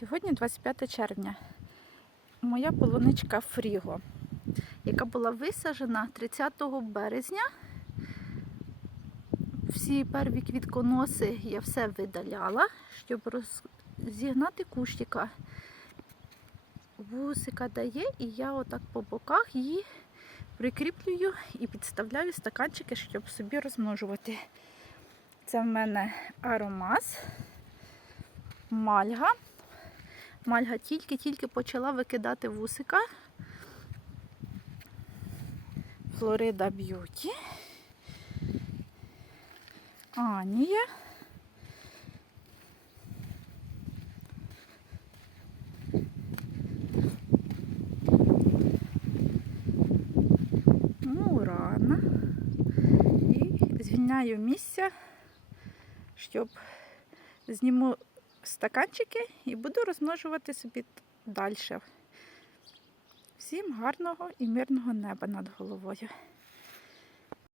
Сьогодні 25 червня. Моя полуничка Фріго, яка була висаджена 30 березня. Всі перві квітконоси я все видаляла, щоб роз... зігнати кущика. Вусика дає, і я отак по боках її прикріплюю і підставляю стаканчики, щоб собі розмножувати. Це в мене аромаз, мальга. Мальга тільки-тільки почала викидати вусика. Флорида Б'юті. Анія. Мурана. І звільняю місця, щоб зніму стаканчики і буду розмножувати собі далі. Всім гарного і мирного неба над головою.